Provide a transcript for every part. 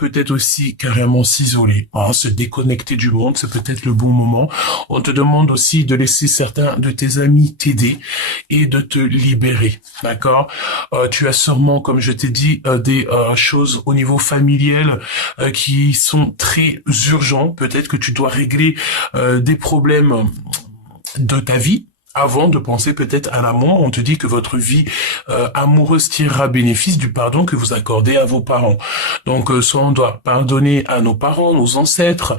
peut-être aussi carrément s'isoler, hein, se déconnecter du monde, c'est peut-être le bon moment. On te demande aussi de laisser certains de tes amis t'aider et de te libérer, d'accord? Tu as sûrement, comme je t'ai dit, des choses au niveau familial qui sont très urgents. Peut-être que tu dois régler des problèmes de ta vie avant de penser peut-être à l'amour. On te dit que votre vie amoureuse tirera bénéfice du pardon que vous accordez à vos parents. Donc soit on doit pardonner à nos parents, nos ancêtres,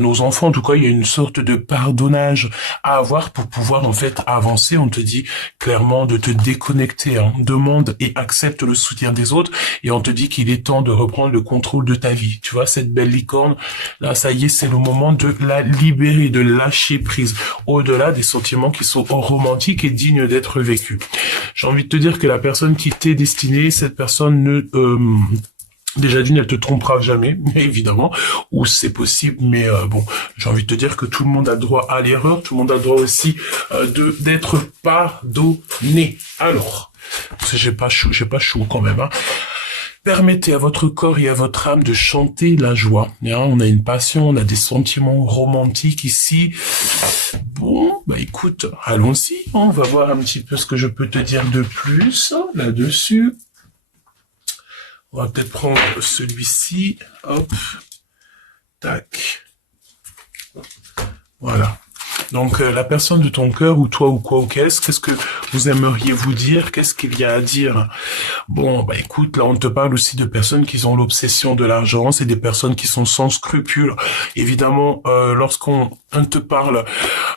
nos enfants. En tout cas, il y a une sorte de pardonnage à avoir pour pouvoir en fait avancer. On te dit clairement de te déconnecter, hein. Demande et accepte le soutien des autres, et on te dit qu'il est temps de reprendre le contrôle de ta vie. Tu vois, cette belle licorne, là, ça y est, c'est le moment de la libérer, de lâcher prise, au-delà des sentiments qui sont romantique et digne d'être vécu. J'ai envie de te dire que la personne qui t'est destinée, cette personne ne... déjà d'une, elle te trompera jamais, évidemment, ou c'est possible, mais bon, j'ai envie de te dire que tout le monde a droit à l'erreur, tout le monde a droit aussi d'être pardonné. Alors, parce que j'ai pas chaud quand même, hein. Permettez à votre corps et à votre âme de chanter la joie. Hein, on a une passion, on a des sentiments romantiques ici. Bon, bah écoute, allons-y. On va voir un petit peu ce que je peux te dire de plus là-dessus. On va peut-être prendre celui-ci. Hop. Tac. Voilà. Donc, la personne de ton cœur, ou toi, ou quoi, ou qu'est-ce que vous aimeriez vous dire? Qu'est-ce qu'il y a à dire? Bon, bah écoute, là, on te parle aussi de personnes qui ont l'obsession de l'argent. C'est des personnes qui sont sans scrupules. Évidemment, lorsqu'on te parle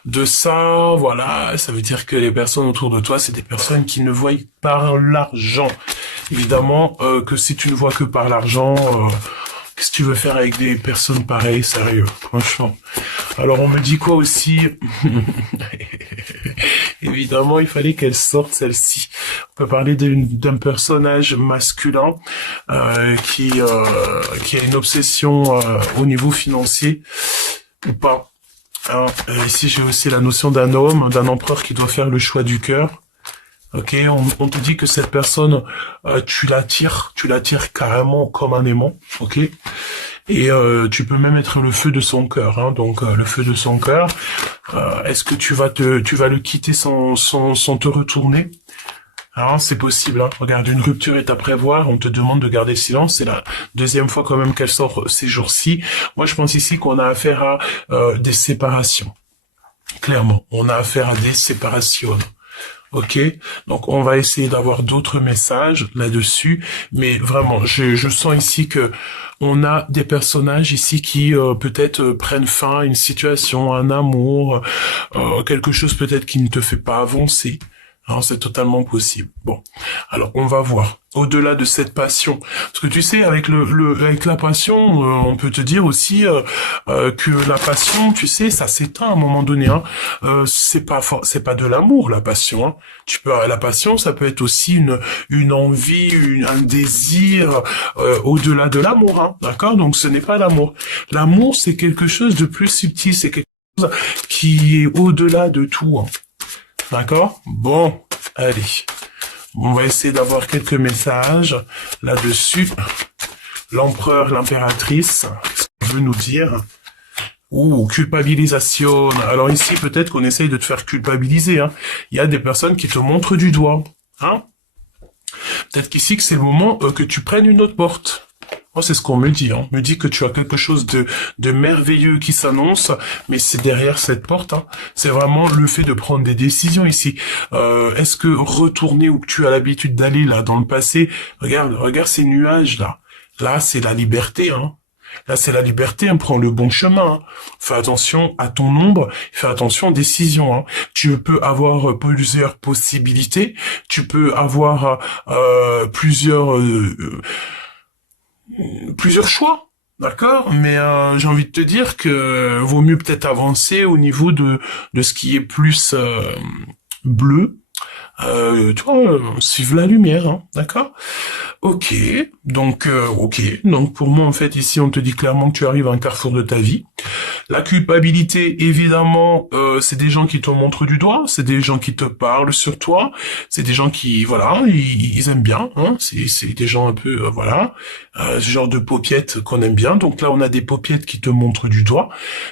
de ça, voilà, ça veut dire que les personnes autour de toi, c'est des personnes qui ne voient par l'argent. Évidemment, que si tu ne vois que par l'argent... qu'est-ce que tu veux faire avec des personnes pareilles, sérieux, franchement. Alors on me dit quoi aussi? Évidemment, il fallait qu'elle sorte celle-ci. On peut parler d'un personnage masculin qui a une obsession au niveau financier ou pas. Hein, ici, j'ai aussi la notion d'un homme, d'un empereur qui doit faire le choix du cœur. Ok, on te dit que cette personne, tu l'attires carrément comme un aimant, ok, et tu peux même être le feu de son cœur, hein, donc le feu de son cœur. Est-ce que tu vas le quitter sans te retourner? Alors, c'est possible, hein. Regarde, une rupture est à prévoir, on te demande de garder le silence, c'est la deuxième fois quand même qu'elle sort ces jours-ci. Moi, je pense ici qu'on a affaire à des séparations. Clairement, on a affaire à des séparations. Ok, donc on va essayer d'avoir d'autres messages là-dessus, mais vraiment, je sens ici que on a des personnages ici qui peut-être prennent fin à une situation, un amour, quelque chose peut-être qui ne te fait pas avancer. Alors c'est totalement possible. Bon, alors on va voir. Au-delà de cette passion, parce que tu sais, avec avec la passion, on peut te dire aussi que la passion, tu sais, ça s'éteint à un moment donné. Hein. C'est pas de l'amour la passion. Hein. La passion, ça peut être aussi une envie, un désir au-delà de l'amour. Hein. D'accord? Donc ce n'est pas l'amour. L'amour, c'est quelque chose de plus subtil. C'est quelque chose qui est au-delà de tout. Hein. D'accord? Bon, allez. On va essayer d'avoir quelques messages là-dessus. L'empereur, l'impératrice, qu'est-ce qu'il veut nous dire? Ouh, culpabilisation. Alors ici, peut-être qu'on essaye de te faire culpabiliser. Hein. Il y a des personnes qui te montrent du doigt. Hein? Peut-être qu'ici, que c'est le moment que tu prennes une autre porte. Moi, c'est ce qu'on me dit. Hein. On me dit que tu as quelque chose de merveilleux qui s'annonce, mais c'est derrière cette porte. Hein. C'est vraiment le fait de prendre des décisions ici. Est-ce que retourner où tu as l'habitude d'aller là dans le passé? Regarde ces nuages là. Là, c'est la liberté. Hein. Là, c'est la liberté. Hein. Prends le bon chemin. Hein. Fais attention à ton ombre. Fais attention aux décisions. Hein. Tu peux avoir plusieurs possibilités. Tu peux avoir plusieurs choix, d'accord, mais j'ai envie de te dire que vaut mieux peut-être avancer au niveau de ce qui est plus bleu, tu vois, suivre la lumière, hein, d'accord. Ok, donc pour moi en fait ici on te dit clairement que tu arrives à un carrefour de ta vie. La culpabilité, évidemment, c'est des gens qui te montrent du doigt, c'est des gens qui te parlent sur toi, c'est des gens qui, voilà, ils aiment bien, hein, c'est des gens un peu, voilà, ce genre de paupiettes qu'on aime bien. Donc là, on a des paupiettes qui te montrent du doigt.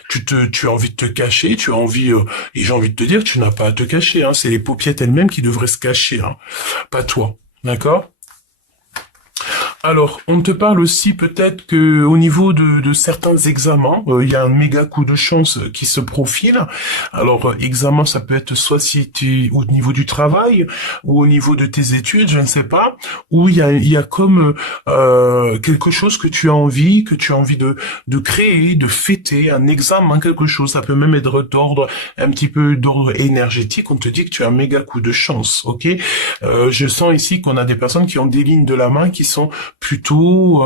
Tu as envie de te cacher, tu as envie, et j'ai envie de te dire, tu n'as pas à te cacher, hein, c'est les paupiettes elles-mêmes qui devraient se cacher, hein, pas toi, d'accord? Alors, on te parle aussi peut-être que au niveau de certains examens, il y a un méga coup de chance qui se profile. Alors, examen, ça peut être soit si tu es au niveau du travail ou au niveau de tes études, je ne sais pas, où il y a comme quelque chose que tu as envie de créer, de fêter, un examen, quelque chose. Ça peut même être d'ordre un petit peu d'ordre énergétique. On te dit que tu as un méga coup de chance, ok? Je sens ici qu'on a des personnes qui ont des lignes de la main qui sont plutôt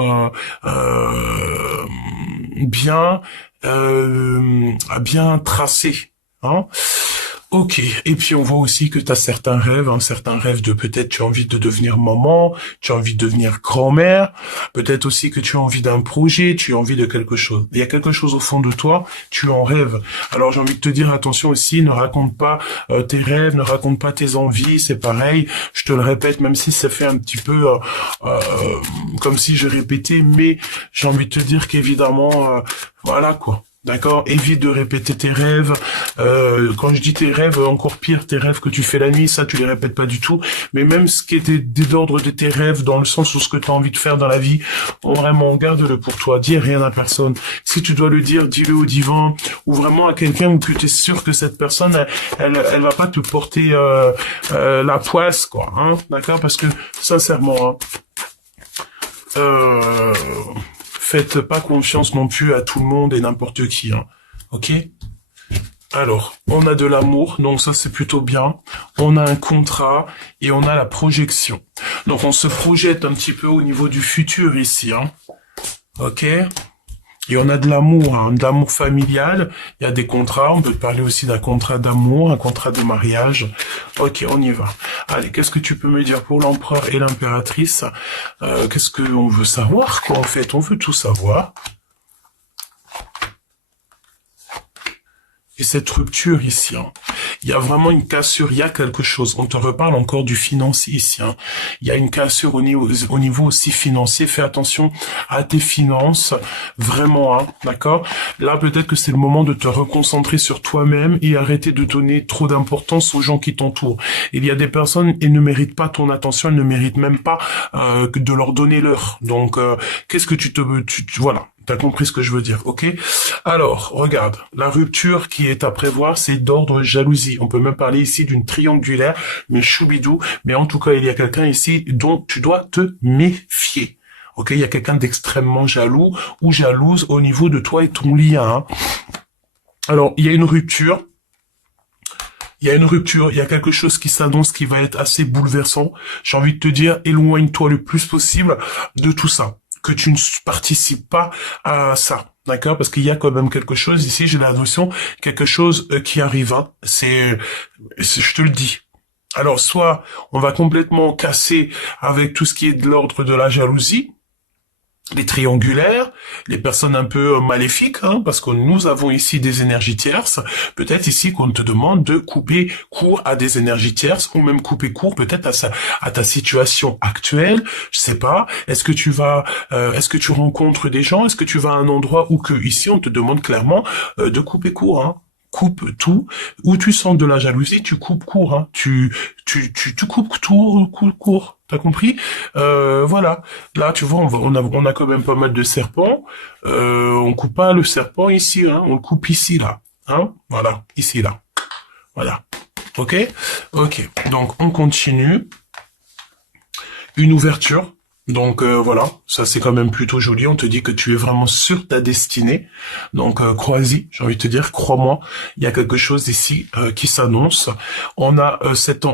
bien bien tracé, hein. Ok, et puis on voit aussi que tu as certains rêves de peut-être tu as envie de devenir maman, tu as envie de devenir grand-mère, peut-être aussi que tu as envie d'un projet, tu as envie de quelque chose. Il y a quelque chose au fond de toi, tu en rêves. Alors j'ai envie de te dire attention aussi, ne raconte pas tes rêves, ne raconte pas tes envies, c'est pareil, je te le répète, même si ça fait un petit peu euh, comme si je répétais, mais j'ai envie de te dire qu'évidemment, voilà quoi. D'accord, évite de répéter tes rêves. Quand je dis tes rêves, encore pire, tes rêves que tu fais la nuit, ça tu les répètes pas du tout. Mais même ce qui était d'ordre de tes rêves, dans le sens où ce que tu as envie de faire dans la vie, vraiment garde-le pour toi. Dis rien à personne. Si tu dois le dire, dis-le au divan ou vraiment à quelqu'un où tu es sûr que cette personne, elle va pas te porter la poisse, quoi. Hein, d'accord, parce que sincèrement. Faites pas confiance non plus à tout le monde et n'importe qui, hein. Ok? Alors, on a de l'amour, donc ça c'est plutôt bien. On a un contrat et on a la projection. Donc on se projette un petit peu au niveau du futur ici, hein. Ok? Et on a de l'amour, hein, de l'amour familial. Il y a des contrats. On peut parler aussi d'un contrat d'amour, un contrat de mariage. Ok, on y va. Allez, qu'est-ce que tu peux me dire pour l'empereur et l'impératrice? Qu'est-ce qu'on veut savoir, quoi, en fait? On veut tout savoir. Et cette rupture ici, hein, il y a vraiment une cassure, il y a quelque chose. On te reparle encore du financier ici, hein. Il y a une cassure au niveau aussi financier. Fais attention à tes finances, vraiment, hein, d'accord? Là, peut-être que c'est le moment de te reconcentrer sur toi-même et arrêter de donner trop d'importance aux gens qui t'entourent. Il y a des personnes, elles ne méritent pas ton attention, elles ne méritent même pas de leur donner leur. Donc, qu'est-ce que voilà. T'as compris ce que je veux dire, ok? Alors, regarde, la rupture qui est à prévoir, c'est d'ordre jalousie. On peut même parler ici d'une triangulaire, mais choubidou. Mais en tout cas, il y a quelqu'un ici dont tu dois te méfier. Ok? Il y a quelqu'un d'extrêmement jaloux ou jalouse au niveau de toi et ton lien, hein. Alors, il y a une rupture. Il y a quelque chose qui s'annonce qui va être assez bouleversant. J'ai envie de te dire, éloigne-toi le plus possible de tout ça. Que tu ne participes pas à ça, d'accord? Parce qu'il y a quand même quelque chose ici, j'ai la notion, quelque chose qui arrive, hein. Je te le dis. Alors, soit on va complètement casser avec tout ce qui est de l'ordre de la jalousie, les triangulaires, les personnes un peu maléfiques, hein, parce que nous avons ici des énergies tierces. Peut-être ici qu'on te demande de couper court à des énergies tierces, ou même couper court peut-être à ta situation actuelle. Je sais pas. Est-ce que tu rencontres des gens? Est-ce que tu vas à un endroit où que ici on te demande clairement de couper court, hein? Coupe tout. Où tu sens de la jalousie, tu coupes court, hein. Tu coupes tout court. T'as compris? Voilà. Là, tu vois, on a quand même pas mal de serpents. On coupe pas le serpent ici, hein. On le coupe ici, là. Hein? Voilà. Ici, là. Voilà. Ok? Ok. Donc, on continue. Une ouverture. Donc voilà, ça c'est quand même plutôt joli. On te dit que tu es vraiment sur ta destinée. Donc crois-y, j'ai envie de te dire, crois-moi, il y a quelque chose ici qui s'annonce. On a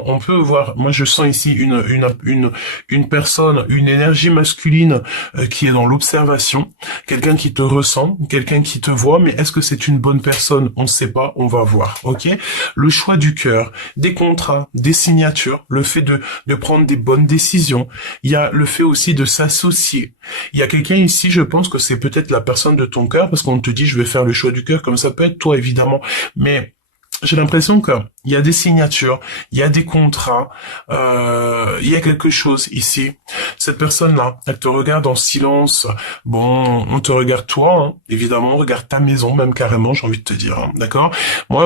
on peut voir. Moi je sens ici une personne, une énergie masculine qui est dans l'observation, quelqu'un qui te ressent, quelqu'un qui te voit. Mais est-ce que c'est une bonne personne? On ne sait pas, on va voir. Ok. Le choix du cœur, des contrats, des signatures, le fait de prendre des bonnes décisions. Il y a le fait aussi aussi de s'associer. Il y a quelqu'un ici, je pense que c'est peut-être la personne de ton cœur, parce qu'on te dit je vais faire le choix du cœur, comme ça peut être toi évidemment, mais j'ai l'impression que il y a des signatures, il y a des contrats, il y a quelque chose ici. Cette personne-là, elle te regarde en silence. Bon, on te regarde toi, hein. Évidemment, on regarde ta maison, même carrément, j'ai envie de te dire, hein. D'accord?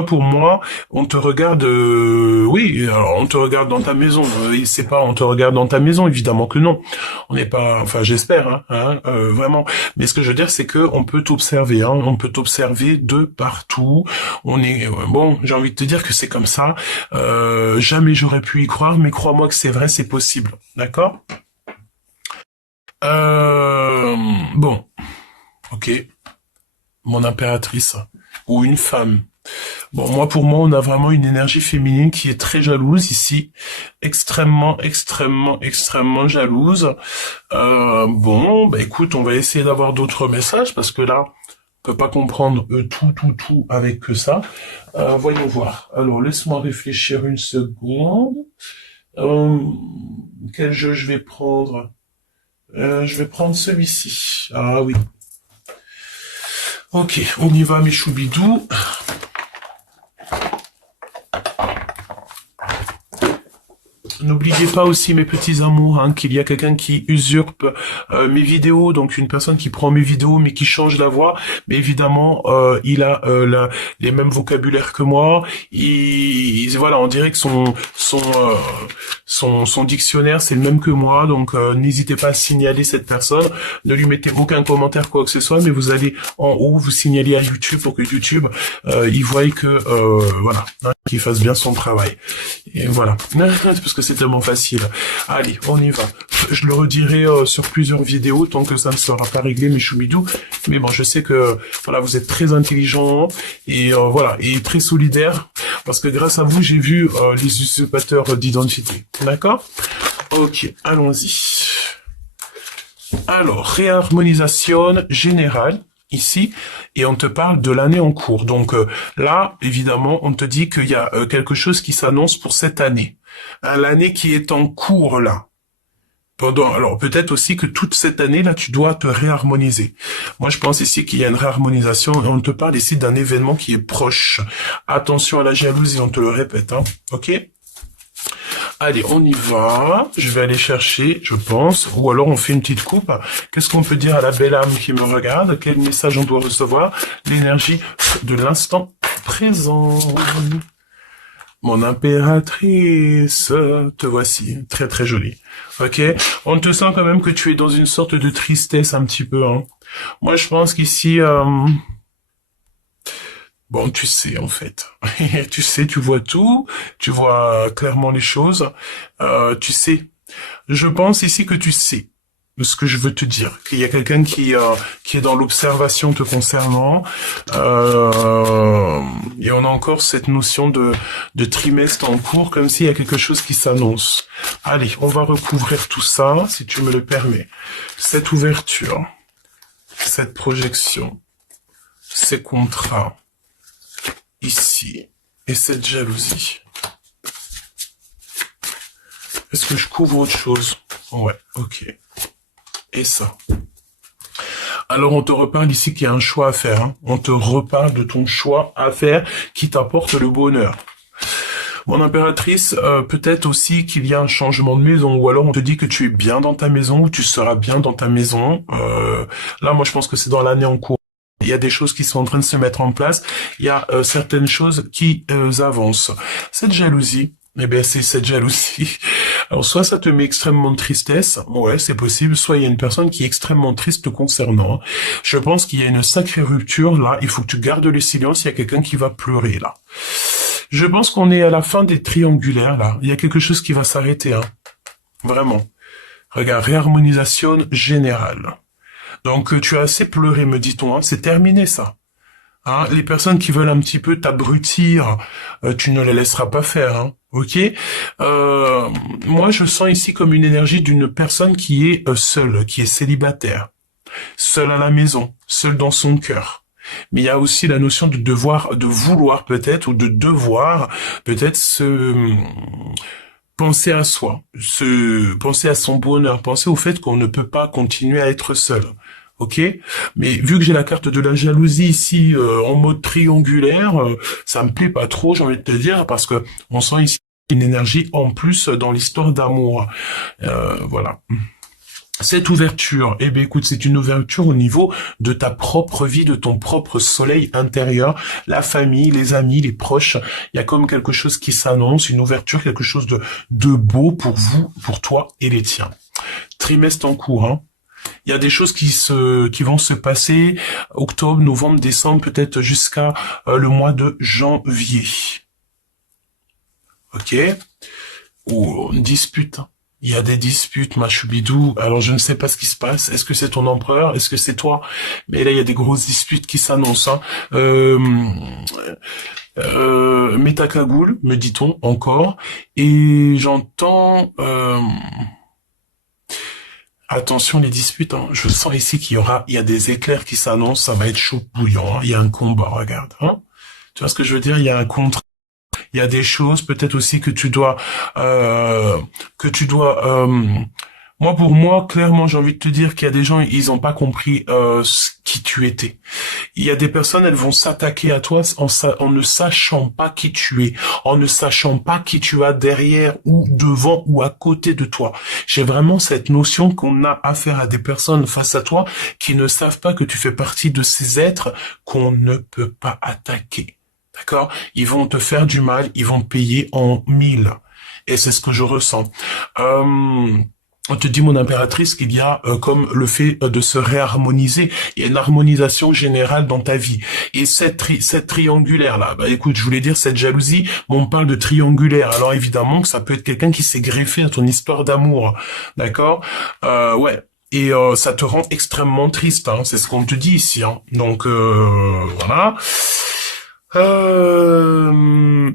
Pour moi, on te regarde, oui, alors on te regarde dans ta maison. C'est pas, on te regarde dans ta maison, évidemment que non. On n'est pas, enfin, j'espère, vraiment. Mais ce que je veux dire, c'est que on peut t'observer, hein. On peut t'observer de partout. On est, bon, j'ai envie de te dire que c'est comme ça. Jamais j'aurais pu y croire, mais crois-moi que c'est vrai, c'est possible. D'accord? Bon, ok. Mon impératrice ou une femme. Bon, pour moi, on a vraiment une énergie féminine qui est très jalouse ici, extrêmement, extrêmement, extrêmement jalouse. Bon, écoute, on va essayer d'avoir d'autres messages parce que là, on peut pas comprendre tout avec que ça. Voyons voir. Alors, laisse-moi réfléchir une seconde. Quel jeu je vais prendre? Je vais prendre celui-ci. Ah oui. Ok, on y va, mes choubidous. N'oubliez pas aussi, mes petits amours, hein, qu'il y a quelqu'un qui usurpe mes vidéos, donc une personne qui prend mes vidéos mais qui change la voix. Mais évidemment, il a les mêmes vocabulaires que moi. Voilà, on dirait que son dictionnaire c'est le même que moi. Donc n'hésitez pas à signaler cette personne. Ne lui mettez aucun commentaire quoi que ce soit, mais vous allez en haut, vous signalez à YouTube pour que YouTube il voie que voilà, hein, qu'il fasse bien son travail. Et voilà. Parce que c'est tellement facile. Allez, on y va. Je le redirai sur plusieurs vidéos tant que ça ne sera pas réglé, mes choubidous. Mais bon, je sais que voilà, vous êtes très intelligents et voilà, et très solidaires parce que grâce à vous, j'ai vu les usurpateurs d'identité. D'accord? Ok, allons-y. Alors, réharmonisation générale. Ici, et on te parle de l'année en cours. Donc là, évidemment, on te dit qu'il y a quelque chose qui s'annonce pour cette année. L'année qui est en cours, là. Alors peut-être aussi que toute cette année-là, tu dois te réharmoniser. Moi, je pense ici qu'il y a une réharmonisation, et on te parle ici d'un événement qui est proche. Attention à la jalousie, on te le répète, hein. Ok? Allez, on y va. Je vais aller chercher, je pense. Ou alors on fait une petite coupe. Qu'est-ce qu'on peut dire à la belle âme qui me regarde? Quel message on doit recevoir? L'énergie de l'instant présent. Mon impératrice, te voici. Très très jolie. Ok? On te sent quand même que tu es dans une sorte de tristesse un petit peu. Hein. Moi, je pense qu'ici... Bon, tu sais, en fait. Tu sais, tu vois tout, tu vois clairement les choses, tu sais. Je pense ici que tu sais ce que je veux te dire, qu'il y a quelqu'un qui est dans l'observation te concernant, et on a encore cette notion de trimestre en cours, comme s'il y a quelque chose qui s'annonce. Allez, on va recouvrir tout ça, si tu me le permets. Cette ouverture, cette projection, ces contrats, ici, et cette jalousie. Est-ce que je couvre autre chose? Ouais, ok. Et ça. Alors on te reparle ici qu'il y a un choix à faire. Hein. On te reparle de ton choix à faire qui t'apporte le bonheur. Mon impératrice, peut-être aussi qu'il y a un changement de maison, ou alors on te dit que tu es bien dans ta maison, ou tu seras bien dans ta maison. Là, moi je pense que c'est dans l'année en cours. Il y a des choses qui sont en train de se mettre en place. Il y a certaines choses qui avancent. Cette jalousie, eh bien, c'est cette jalousie. Alors, soit ça te met extrêmement de tristesse. Ouais, c'est possible. Soit il y a une personne qui est extrêmement triste te concernant. Je pense qu'il y a une sacrée rupture. Là, il faut que tu gardes le silence. Il y a quelqu'un qui va pleurer, là. Je pense qu'on est à la fin des triangulaires, là. Il y a quelque chose qui va s'arrêter, hein. Vraiment. Regarde, réharmonisation générale. Donc, tu as assez pleuré, me dit-on. Hein. C'est terminé, ça. Hein, les personnes qui veulent un petit peu t'abrutir, tu ne les laisseras pas faire. Hein, ok. Moi, je sens ici comme une énergie d'une personne qui est seule, qui est célibataire. Seule à la maison, seule dans son cœur. Mais il y a aussi la notion de devoir, de vouloir peut-être, ou de devoir peut-être penser à soi, penser à son bonheur, penser au fait qu'on ne peut pas continuer à être seul. Ok, mais vu que j'ai la carte de la jalousie ici en mode triangulaire, ça me plaît pas trop, j'ai envie de te dire, parce que on sent ici une énergie en plus dans l'histoire d'amour. Voilà. Cette ouverture, eh bien écoute, c'est une ouverture au niveau de ta propre vie, de ton propre soleil intérieur, la famille, les amis, les proches. Il y a comme quelque chose qui s'annonce, une ouverture, quelque chose de beau pour vous, pour toi et les tiens. Trimestre en cours, hein. Il y a des choses qui vont se passer octobre, novembre, décembre, peut-être jusqu'à le mois de janvier. Ok? Ou une dispute. Il y a des disputes, ma choubidou. Alors, je ne sais pas ce qui se passe. Est-ce que c'est ton empereur? Est-ce que c'est toi? Mais là, il y a des grosses disputes qui s'annoncent. Hein. Mets ta cagoule, me dit-on encore. Et j'entends... Attention les disputes, hein. Je sens ici qu'il y a des éclairs qui s'annoncent, ça va être chaud bouillant, hein. Il y a un combat, regarde, hein. Tu vois ce que je veux dire? Il y a un contre, il y a des choses, peut-être aussi que tu dois, moi pour moi, clairement, j'ai envie de te dire qu'il y a des gens, ils ont pas compris qui tu étais. Il y a des personnes, elles vont s'attaquer à toi en ne sachant pas qui tu es, en ne sachant pas qui tu as derrière ou devant ou à côté de toi. J'ai vraiment cette notion qu'on a affaire à des personnes face à toi qui ne savent pas que tu fais partie de ces êtres qu'on ne peut pas attaquer. D'accord? Ils vont te faire du mal, ils vont te payer en 1000. Et c'est ce que je ressens. On te dit, mon impératrice, qu'il y a comme le fait de se réharmoniser. Il y a une harmonisation générale dans ta vie. Et cette triangulaire-là, bah écoute, je voulais dire cette jalousie, mais on parle de triangulaire. Alors évidemment que ça peut être quelqu'un qui s'est greffé à ton histoire d'amour. D'accord? Ouais. Et ça te rend extrêmement triste, hein. C'est ce qu'on te dit ici. Hein. Donc, voilà.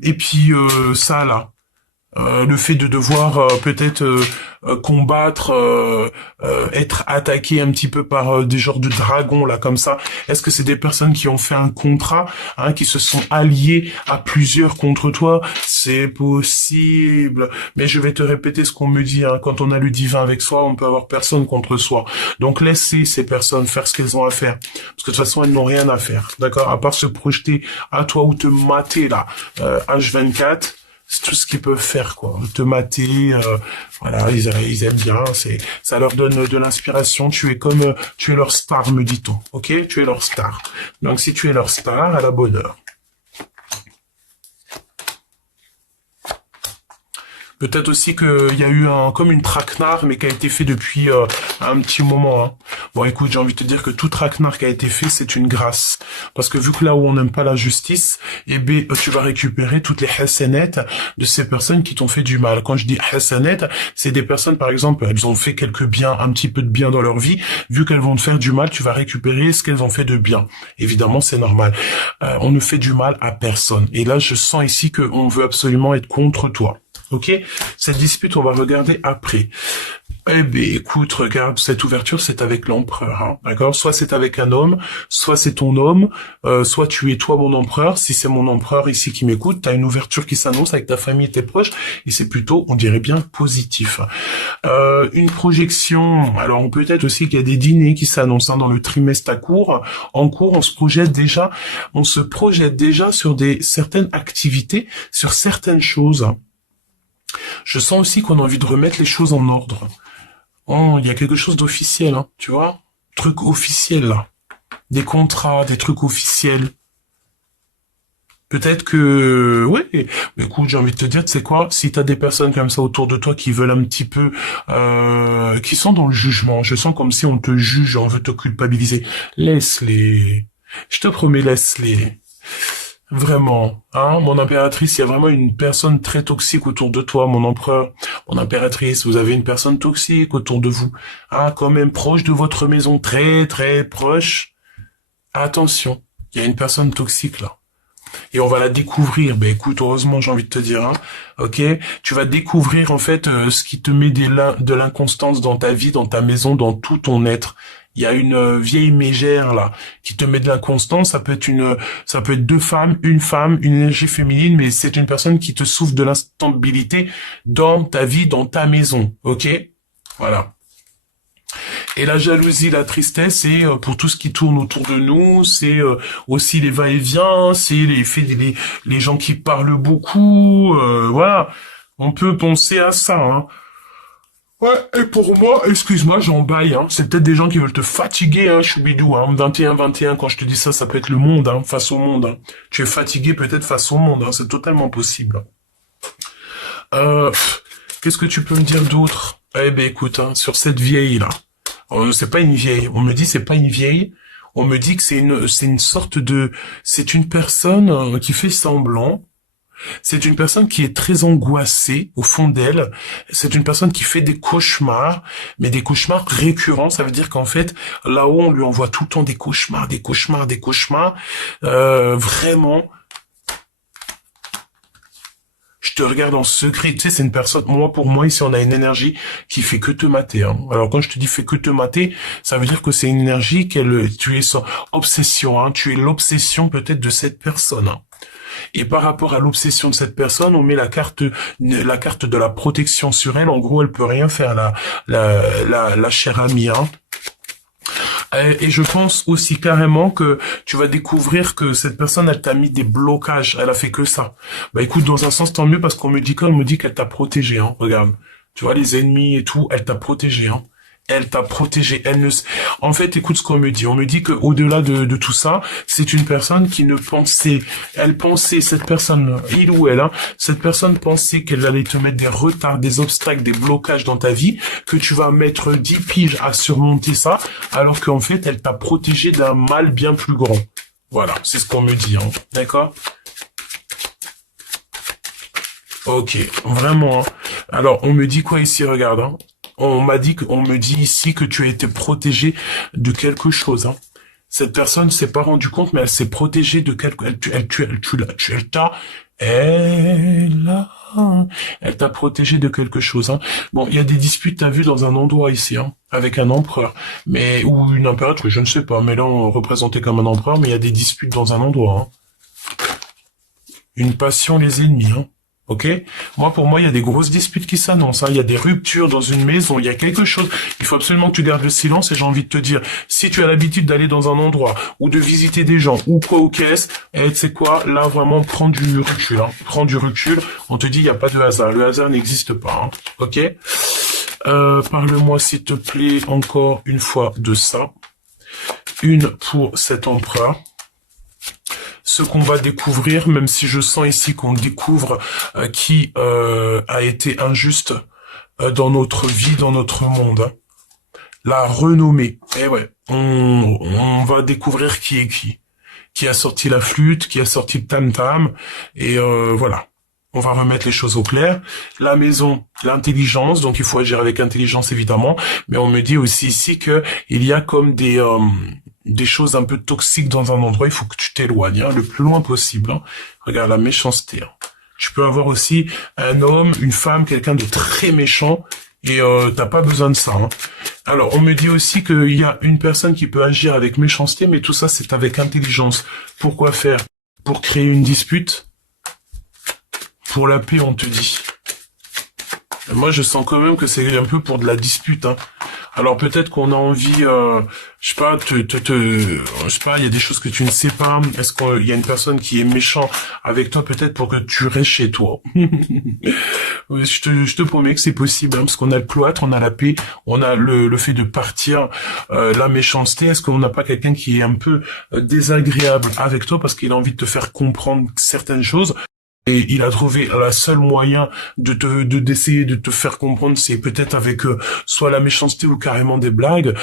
Et puis, ça, là. Le fait de devoir peut-être combattre, être attaqué un petit peu par des genres de dragons là comme ça. Est-ce que c'est des personnes qui ont fait un contrat, hein, qui se sont alliés à plusieurs contre toi? C'est possible. Mais je vais te répéter ce qu'on me dit. Hein, quand on a le divin avec soi, on peut avoir personne contre soi. Donc laissez ces personnes faire ce qu'elles ont à faire, parce que de toute façon elles n'ont rien à faire. D'accord? À part se projeter à toi ou te mater là, H24. C'est tout ce qu'ils peuvent faire, quoi. Te mater, voilà, ils aiment bien, ça leur donne de l'inspiration. Tu es leur star, me dit-on, ok? Tu es leur star. Donc, si tu es leur star, à la bonne heure. Peut-être aussi qu'il y a eu comme une traquenard, mais qui a été fait depuis un petit moment. Hein. Bon, écoute, j'ai envie de te dire que tout traquenard qui a été fait, c'est une grâce. Parce que vu que là où on n'aime pas la justice, eh bien, tu vas récupérer toutes les hasanettes de ces personnes qui t'ont fait du mal. Quand je dis hasanettes, c'est des personnes, par exemple, elles ont fait quelques biens, un petit peu de bien dans leur vie. Vu qu'elles vont te faire du mal, tu vas récupérer ce qu'elles ont fait de bien. Évidemment, c'est normal. On ne fait du mal à personne. Et là, je sens ici qu'on veut absolument être contre toi. Ok, cette dispute, on va regarder après. Eh bien, écoute, regarde, cette ouverture, c'est avec l'empereur, hein, d'accord? Soit c'est avec un homme, soit c'est ton homme, soit tu es toi mon empereur. Si c'est mon empereur ici qui m'écoute, t'as une ouverture qui s'annonce avec ta famille et tes proches, et c'est plutôt, on dirait bien, positif. Une projection, alors peut-être aussi qu'il y a des dîners qui s'annoncent hein, dans le trimestre en cours, on se projette déjà sur certaines activités, sur certaines choses. Je sens aussi qu'on a envie de remettre les choses en ordre. Oh, il y a quelque chose d'officiel, hein, tu vois? Truc officiel, là. Des contrats, des trucs officiels. Peut-être que... Ouais, mais écoute, j'ai envie de te dire, tu sais quoi? Si t'as des personnes comme ça autour de toi qui veulent un petit peu... qui sont dans le jugement, je sens comme si on te juge, on veut te culpabiliser. Laisse-les. Je te promets, laisse-les. Vraiment, hein, mon impératrice, il y a vraiment une personne très toxique autour de toi, mon empereur, mon impératrice, vous avez une personne toxique autour de vous, hein, quand même proche de votre maison, très très proche. Attention, il y a une personne toxique là. Et on va la découvrir. Ben écoute, heureusement, j'ai envie de te dire, hein, ok, tu vas découvrir en fait ce qui te met de l'inconstance dans ta vie, dans ta maison, dans tout ton être. Il y a une vieille mégère là qui te met de l'inconstance. Ça peut être deux femmes, une énergie féminine, mais c'est une personne qui te souffre de l'instabilité dans ta vie, dans ta maison. Ok, voilà. Et la jalousie, la tristesse, c'est pour tout ce qui tourne autour de nous, c'est aussi les va-et-vient, c'est les gens qui parlent beaucoup, voilà. On peut penser à ça, hein. Ouais, et pour moi, excuse-moi, j'en baille, hein. C'est peut-être des gens qui veulent te fatiguer, hein, choubidou, hein. 21-21, quand je te dis ça, ça peut être le monde, hein, face au monde, hein. Tu es fatigué peut-être face au monde, hein. C'est totalement possible. Qu'est-ce que tu peux me dire d'autre? Eh ben, écoute, hein, sur cette vieille-là. C'est pas une vieille. On me dit c'est pas une vieille. On me dit que c'est une sorte de, c'est une personne qui fait semblant. C'est une personne qui est très angoissée au fond d'elle. C'est une personne qui fait des cauchemars, mais des cauchemars récurrents. Ça veut dire qu'en fait, là-haut, on lui envoie tout le temps des cauchemars, des cauchemars, des cauchemars. Vraiment. Je te regarde en secret, tu sais, c'est une personne, pour moi, ici, on a une énergie qui fait que te mater, hein. Alors, quand je te dis fait que te mater, ça veut dire que c'est une énergie tu es son obsession, hein. Tu es l'obsession, peut-être, de cette personne, hein. Et par rapport à l'obsession de cette personne, on met la carte de la protection sur elle. En gros, elle peut rien faire, la chère amie, hein. Et je pense aussi carrément que tu vas découvrir que cette personne, elle t'a mis des blocages. Elle a fait que ça. Bah écoute, dans un sens, tant mieux parce qu'on me dit qu'elle t'a protégé, hein. Regarde. Tu vois, les ennemis et tout, elle t'a protégé, hein. Elle t'a protégé. En fait, écoute ce qu'on me dit. On me dit que au-delà de tout ça, c'est une personne qui ne pensait, cette personne, il ou elle, hein, cette personne pensait qu'elle allait te mettre des retards, des obstacles, des blocages dans ta vie, que tu vas mettre 10 piges à surmonter ça, alors qu'en fait, elle t'a protégé d'un mal bien plus grand. Voilà, c'est ce qu'on me dit, hein. D'accord? Ok, vraiment, hein. Alors, on me dit quoi ici, regarde, hein. On me dit ici que tu as été protégé de quelque chose, hein. Cette personne s'est pas rendue compte, mais elle s'est protégée de quelque, elle t'a protégé de quelque chose, hein. Bon, il y a des disputes, t'as vu, dans un endroit ici, hein, avec un empereur, ou une impératrice, je ne sais pas, mais là, on représentait comme un empereur, mais il y a des disputes dans un endroit, hein. Une passion, les ennemis, hein. Ok? Pour moi, il y a des grosses disputes qui s'annoncent, hein. Il y a des ruptures dans une maison, il y a quelque chose. Il faut absolument que tu gardes le silence et j'ai envie de te dire, si tu as l'habitude d'aller dans un endroit ou de visiter des gens ou quoi ou qu'est-ce, tu sais quoi, là vraiment prends du recul, hein. Prends du recul. On te dit, il n'y a pas de hasard. Le hasard n'existe pas, hein. Ok? Parle-moi s'il te plaît encore une fois de ça. Une pour cet empereur. Ce qu'on va découvrir, même si je sens ici qu'on découvre qui a été injuste dans notre vie, dans notre monde. Hein. La renommée. Eh ouais, on va découvrir qui est qui a sorti la flûte, qui a sorti le tam-tam, et voilà. On va remettre les choses au clair. La maison, l'intelligence, donc il faut agir avec intelligence évidemment, mais on me dit aussi ici que il y a comme des choses un peu toxiques dans un endroit, il faut que tu t'éloignes, hein, le plus loin possible. Hein. Regarde la méchanceté. Hein. Tu peux avoir aussi un homme, une femme, quelqu'un de très méchant, et t'as pas besoin de ça. Hein. Alors, on me dit aussi qu'il y a une personne qui peut agir avec méchanceté, mais tout ça, c'est avec intelligence. Pourquoi faire? Pour créer une dispute? Pour la paix, on te dit. Moi, je sens quand même que c'est un peu pour de la dispute. Hein. Alors peut-être qu'on a envie, je sais pas, je sais pas, il y a des choses que tu ne sais pas. Est-ce qu'il y a une personne qui est méchant avec toi, peut-être pour que tu restes chez toi. Je te promets que c'est possible, hein, parce qu'on a le cloître, on a la paix, on a le fait de partir, la méchanceté. Est-ce qu'on n'a pas quelqu'un qui est un peu désagréable avec toi parce qu'il a envie de te faire comprendre certaines choses? Et il a trouvé la seule moyen d'essayer de te faire comprendre, c'est peut-être avec soit la méchanceté ou carrément des blagues,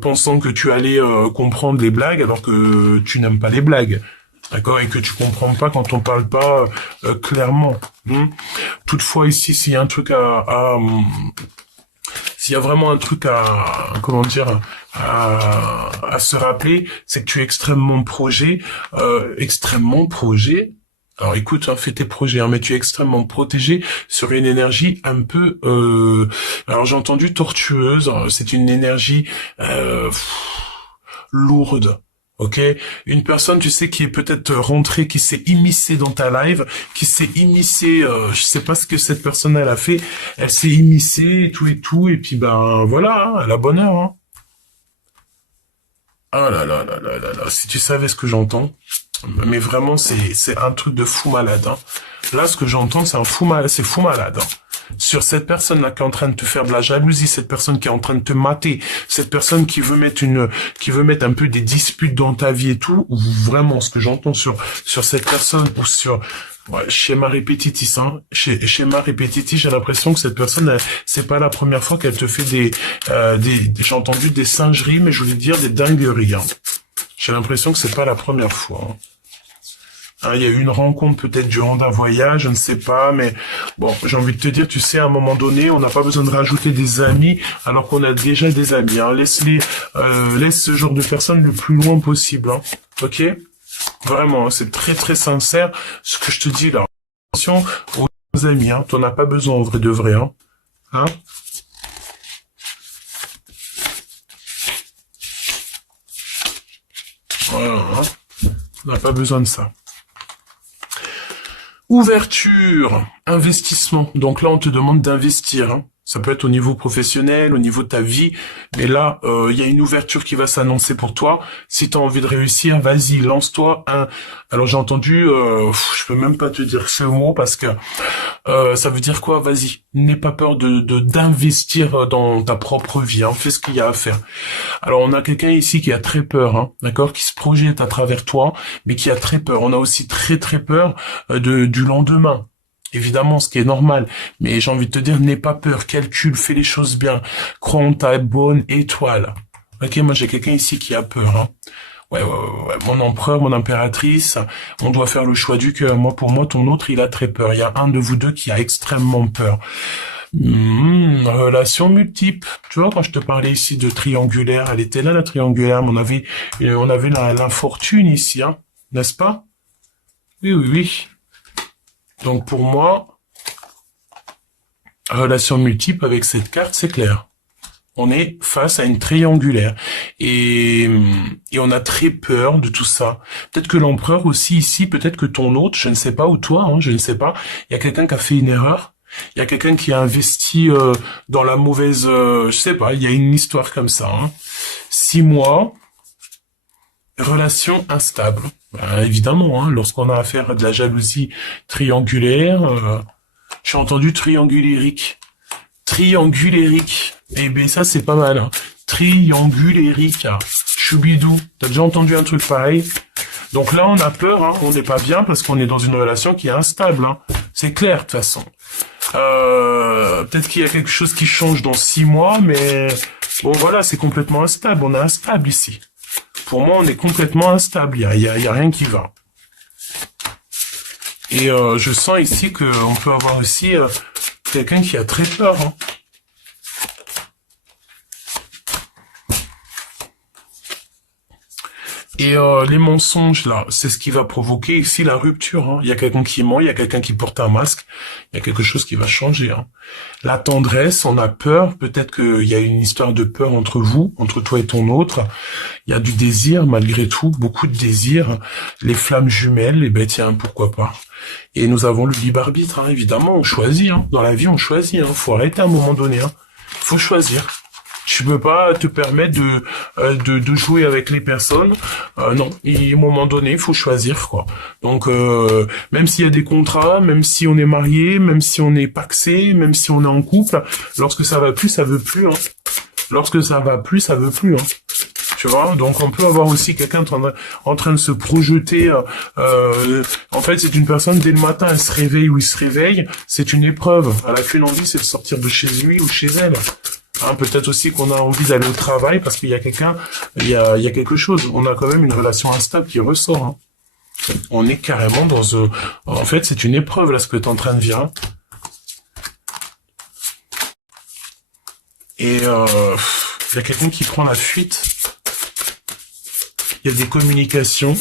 pensant que tu allais comprendre les blagues alors que tu n'aimes pas les blagues. D'accord? Et que tu comprends pas quand on parle pas clairement. Toutefois, ici, s'il y a un truc s'il y a vraiment un truc comment dire, à se rappeler, c'est que tu es extrêmement projet, Alors écoute, hein, fais tes projets, hein, mais tu es extrêmement protégé sur une énergie un peu... alors j'ai entendu tortueuse, hein, c'est une énergie lourde. Ok, une personne, tu sais, qui est peut-être rentrée, qui s'est immiscée dans ta live, qui s'est immiscée, je sais pas ce que cette personne elle a fait, elle s'est immiscée et tout, et puis ben voilà, hein, à la bonne heure. Hein. Ah là là là là là là, si tu savais ce que j'entends. Mais vraiment, c'est un truc de fou malade. Hein. Là, ce que j'entends, c'est un fou malade, c'est fou malade. Hein. Sur cette personne-là qui est en train de te faire de la jalousie, cette personne qui est en train de te mater, cette personne qui veut mettre un peu des disputes dans ta vie et tout. Ou vraiment, ce que j'entends sur cette personne ou sur schéma répétitif, hein. Schéma répétitif, j'ai l'impression que cette personne, c'est pas la première fois qu'elle te fait j'ai entendu des singeries, mais je voulais dire des dingueries. Hein. J'ai l'impression que c'est pas la première fois. Hein. Hein, il y a eu une rencontre peut-être durant un voyage, je ne sais pas, mais bon, j'ai envie de te dire, tu sais, à un moment donné, on n'a pas besoin de rajouter des amis alors qu'on a déjà des amis. Hein. Laisse ce genre de personnes le plus loin possible. Hein. Ok? Vraiment, hein, c'est très très sincère ce que je te dis là. Attention aux amis, hein, t'en as pas besoin en vrai de vrai. Hein? Hein? Voilà, hein. On n'a pas besoin de ça. Ouverture, investissement. Donc là, on te demande d'investir. Hein. Ça peut être au niveau professionnel, au niveau de ta vie. Mais là, il y a une ouverture qui va s'annoncer pour toi. Si tu as envie de réussir, vas-y, lance-toi. Alors j'ai entendu, je peux même pas te dire ce mot parce que ça veut dire quoi? Vas-y, n'aie pas peur d'investir dans ta propre vie. Hein. Fais ce qu'il y a à faire. Alors on a quelqu'un ici qui a très peur, hein, d'accord, qui se projette à travers toi, mais qui a très peur. On a aussi très très peur du lendemain. Évidemment, ce qui est normal. Mais j'ai envie de te dire, n'aie pas peur, calcule, fais les choses bien. Crois en ta bonne étoile. Ok, moi j'ai quelqu'un ici qui a peur. Hein. Ouais. Mon empereur, mon impératrice, on doit faire le choix du cœur. Moi, pour moi, ton autre, il a très peur. Il y a un de vous deux qui a extrêmement peur. Relation multiple. Tu vois, quand je te parlais ici de triangulaire, elle était là, la triangulaire, mais on avait l'infortune ici, hein, n'est-ce pas? Oui. Donc pour moi, relation multiple avec cette carte, c'est clair. On est face à une triangulaire. Et on a très peur de tout ça. Peut-être que l'empereur aussi ici, peut-être que ton autre, je ne sais pas, ou toi, hein, je ne sais pas, il y a quelqu'un qui a fait une erreur. Il y a quelqu'un qui a investi dans la mauvaise... je sais pas, il y a une histoire comme ça. Hein. 6 mois, relation instable. Ben, évidemment, hein, lorsqu'on a affaire à de la jalousie triangulaire, j'ai entendu triangulérique. Triangulérique. Eh ben ça, c'est pas mal. Hein. Triangulérique. Choubidou. T'as déjà entendu un truc pareil? Donc là, on a peur, hein, on n'est pas bien parce qu'on est dans une relation qui est instable. Hein. C'est clair, de toute façon. Peut-être qu'il y a quelque chose qui change dans 6 mois, mais bon, voilà, c'est complètement instable. On est instable ici. Pour moi, on est complètement instable. Il y a rien qui va. Et je sens ici qu'on peut avoir aussi quelqu'un qui a très peur. Hein. Et les mensonges, là, c'est ce qui va provoquer ici la rupture. Hein. Il y a quelqu'un qui ment, il y a quelqu'un qui porte un masque, il y a quelque chose qui va changer. Hein. La tendresse, on a peur, peut-être qu'il y a une histoire de peur entre vous, entre toi et ton autre. Il y a du désir, malgré tout, beaucoup de désir. Les flammes jumelles, eh ben tiens, pourquoi pas. Et nous avons le libre arbitre, hein, évidemment, on choisit. Hein. Dans la vie, on choisit. Hein. Faut arrêter à un moment donné. Hein. Faut choisir. Tu peux pas te permettre de jouer avec les personnes. Non, et à un moment donné, il faut choisir, quoi. Donc, même s'il y a des contrats, même si on est marié, même si on est pacsé, même si on est en couple, lorsque ça va plus, ça veut plus. Hein. Lorsque ça va plus, ça veut plus. Hein. Tu vois, donc on peut avoir aussi quelqu'un en train de se projeter. En fait, c'est une personne, dès le matin, elle se réveille ou il se réveille, c'est une épreuve. Elle a qu'une envie, c'est de sortir de chez lui ou chez elle. Hein, peut-être aussi qu'on a envie d'aller au travail parce qu'il y a quelqu'un, il y a quelque chose. On a quand même une relation instable qui ressort. Hein. On est carrément dans... En fait, c'est une épreuve, là, ce que tu es en train de vivre. Hein. Et il y a quelqu'un qui prend la fuite. Il y a des communications.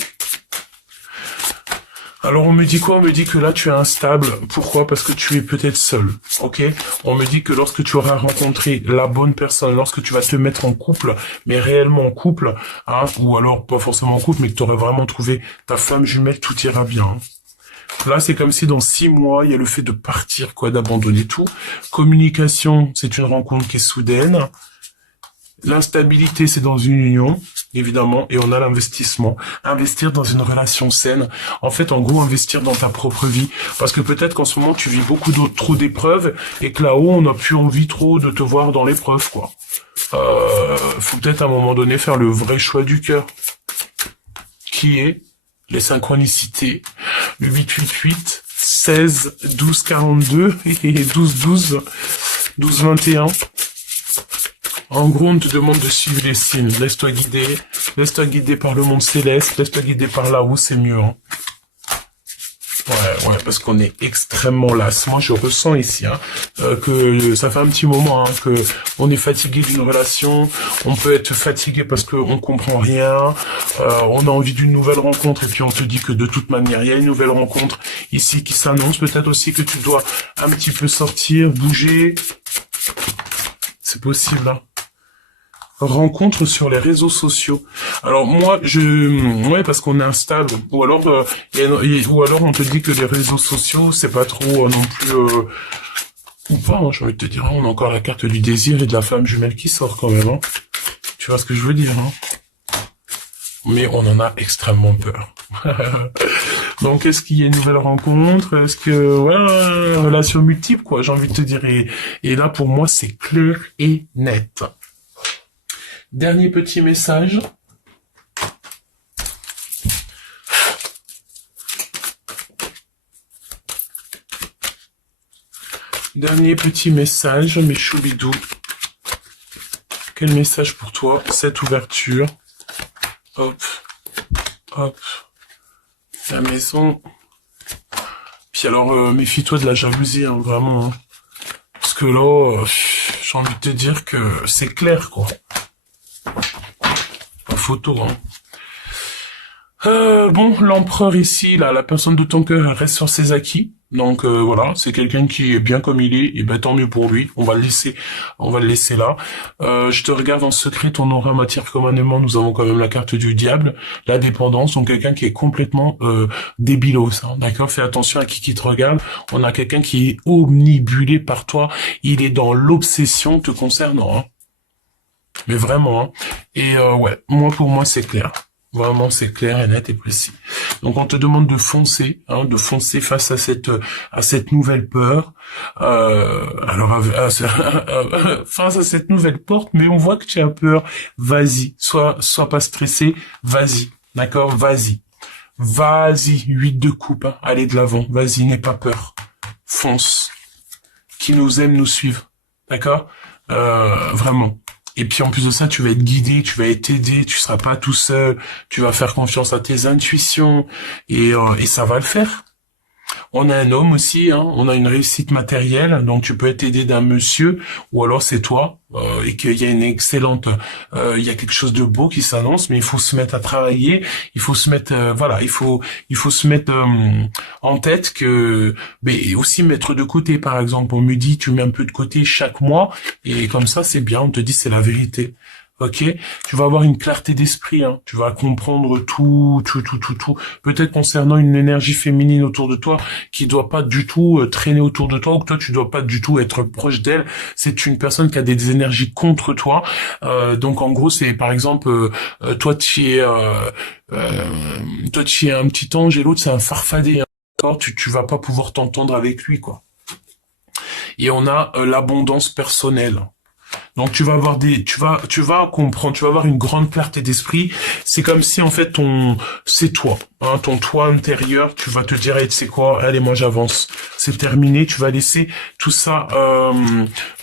Alors on me dit quoi? On me dit que là tu es instable. Pourquoi? Parce que tu es peut-être seul. Ok? On me dit que lorsque tu auras rencontré la bonne personne, lorsque tu vas te mettre en couple, mais réellement en couple, hein, ou alors pas forcément en couple, mais que tu auras vraiment trouvé ta flamme jumelle, tout ira bien. Hein. Là, c'est comme si dans 6 mois, il y a le fait de partir, quoi, d'abandonner tout. Communication, c'est une rencontre qui est soudaine. L'instabilité, c'est dans une union, évidemment, et on a l'investissement. Investir dans une relation saine. En fait, en gros, investir dans ta propre vie. Parce que peut-être qu'en ce moment, tu vis beaucoup trop d'épreuves, et que là-haut, on n'a plus envie trop de te voir dans l'épreuve, quoi. Faut peut-être à un moment donné faire le vrai choix du cœur. Qui est les synchronicités. Le 888, 16, 12, 42, et 12, 12, 12, 21. En gros, on te demande de suivre les signes. Laisse-toi guider par le monde céleste, laisse-toi guider par là-haut, c'est mieux. Hein. Ouais, parce qu'on est extrêmement las. Moi, je ressens ici que ça fait un petit moment que on est fatigué d'une relation. On peut être fatigué parce qu'on comprend rien. On a envie d'une nouvelle rencontre et puis on te dit que de toute manière, il y a une nouvelle rencontre ici qui s'annonce. Peut-être aussi que tu dois un petit peu sortir, bouger. C'est possible, hein. Rencontre sur les réseaux sociaux. Alors moi, ouais, parce qu'on est instable. Ou alors, ou alors on te dit que les réseaux sociaux, c'est pas trop non plus. Ou pas. Hein, j'ai envie de te dire, on a encore la carte du désir et de la flamme jumelle qui sort quand même. Hein. Tu vois ce que je veux dire, hein. Mais on en a extrêmement peur. Donc, est-ce qu'il y a une nouvelle rencontre? Est-ce que, ouais, relation multiple, quoi, j'ai envie de te dire. Et là, pour moi, c'est clair et net. Dernier petit message. Dernier petit message, mes choubidous. Quel message pour toi? Cette ouverture. Hop. Hop. La maison. Puis alors, méfie-toi de la jalousie, hein, vraiment. Hein. Parce que là, j'ai envie de te dire que c'est clair, quoi. En photo, hein. Bon, l'empereur ici, là, la personne de ton cœur reste sur ses acquis. Donc voilà, c'est quelqu'un qui est bien comme il est, et ben tant mieux pour lui. On va le laisser là. Je te regarde en secret, ton aura matière commandement. Nous avons quand même la carte du diable, la dépendance. Donc quelqu'un qui est complètement débilos. Hein, d'accord, fais attention à qui te regarde. On a quelqu'un qui est omnibulé par toi. Il est dans l'obsession te concernant. Hein. Mais vraiment. Hein. Et ouais, pour moi c'est clair. Vraiment, c'est clair et net et précis. Donc, on te demande de foncer face à cette nouvelle peur. Face à cette nouvelle porte, mais on voit que tu as peur. Vas-y, sois pas stressé. Vas-y, d'accord, vas-y, 8 de coupe. Hein. Allez de l'avant. Vas-y, n'aie pas peur. Fonce. Qui nous aime nous suivre, d'accord. Vraiment. Et puis en plus de ça, tu vas être guidé, tu vas être aidé, tu seras pas tout seul, tu vas faire confiance à tes intuitions et ça va le faire. On a un homme aussi, hein, on a une réussite matérielle, donc tu peux être aidé d'un monsieur ou alors c'est toi et qu'il y a une excellente, il y a quelque chose de beau qui s'annonce, mais il faut se mettre à travailler, il faut se mettre, il faut se mettre en tête que, mais aussi mettre de côté, par exemple, on me dit tu mets un peu de côté chaque mois et comme ça c'est bien, on te dit c'est la vérité. Ok, tu vas avoir une clarté d'esprit, hein. Tu vas comprendre tout. Peut-être concernant une énergie féminine autour de toi qui doit pas du tout traîner autour de toi ou que toi tu dois pas du tout être proche d'elle. C'est une personne qui a des énergies contre toi. Donc en gros, c'est par exemple toi tu es un petit ange et l'autre c'est un farfadet. Hein. Tu vas pas pouvoir t'entendre avec lui, quoi. Et on a l'abondance personnelle. Donc tu vas avoir tu vas comprendre, tu vas avoir une grande clarté d'esprit. C'est comme si en fait c'est toi, hein, ton toi intérieur. Tu vas te dire, hey, tu sais quoi, allez moi j'avance, c'est terminé. Tu vas laisser tout ça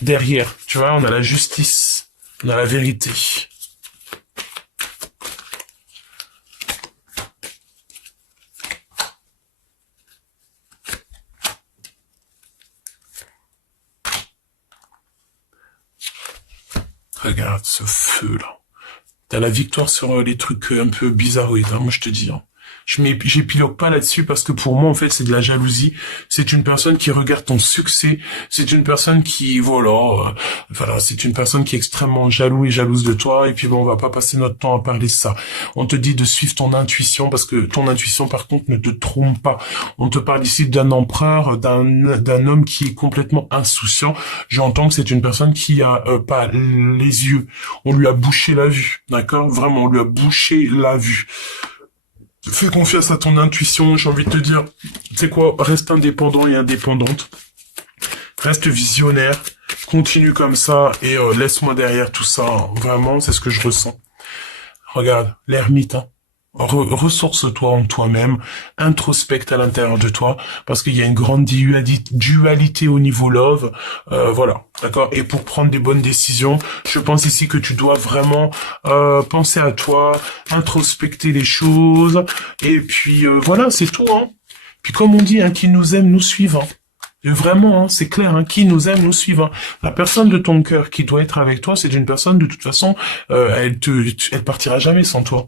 derrière. Tu vois, on a la justice, on a la vérité. Regarde ce feu là. T'as la victoire sur les trucs un peu bizarroïdes, hein, moi je te dis. Hein. J'épilogue pas là-dessus parce que pour moi, en fait, c'est de la jalousie. C'est une personne qui regarde ton succès. C'est une personne qui, voilà, c'est une personne qui est extrêmement jalouse de toi. Et puis bon, on va pas passer notre temps à parler de ça. On te dit de suivre ton intuition parce que ton intuition, par contre, ne te trompe pas. On te parle ici d'un empereur, d'un homme qui est complètement insouciant. J'entends que c'est une personne qui a pas les yeux. On lui a bouché la vue, d'accord? Vraiment, on lui a bouché la vue. Fais confiance à ton intuition, j'ai envie de te dire, tu sais quoi, reste indépendant et indépendante, reste visionnaire, continue comme ça et laisse-moi derrière tout ça, hein. Vraiment, c'est ce que je ressens. Regarde, l'ermite, hein. Ressource-toi en toi-même, introspecte à l'intérieur de toi, parce qu'il y a une grande dualité au niveau love, voilà, d'accord. Et pour prendre des bonnes décisions, je pense ici que tu dois vraiment penser à toi, introspecter les choses, et puis voilà, c'est tout, hein. Puis comme on dit, hein, qui nous aime nous suivent, hein. Et vraiment, hein, c'est clair, hein, qui nous aime nous suivent, hein. La personne de ton cœur qui doit être avec toi, c'est une personne de toute façon, elle partira jamais sans toi.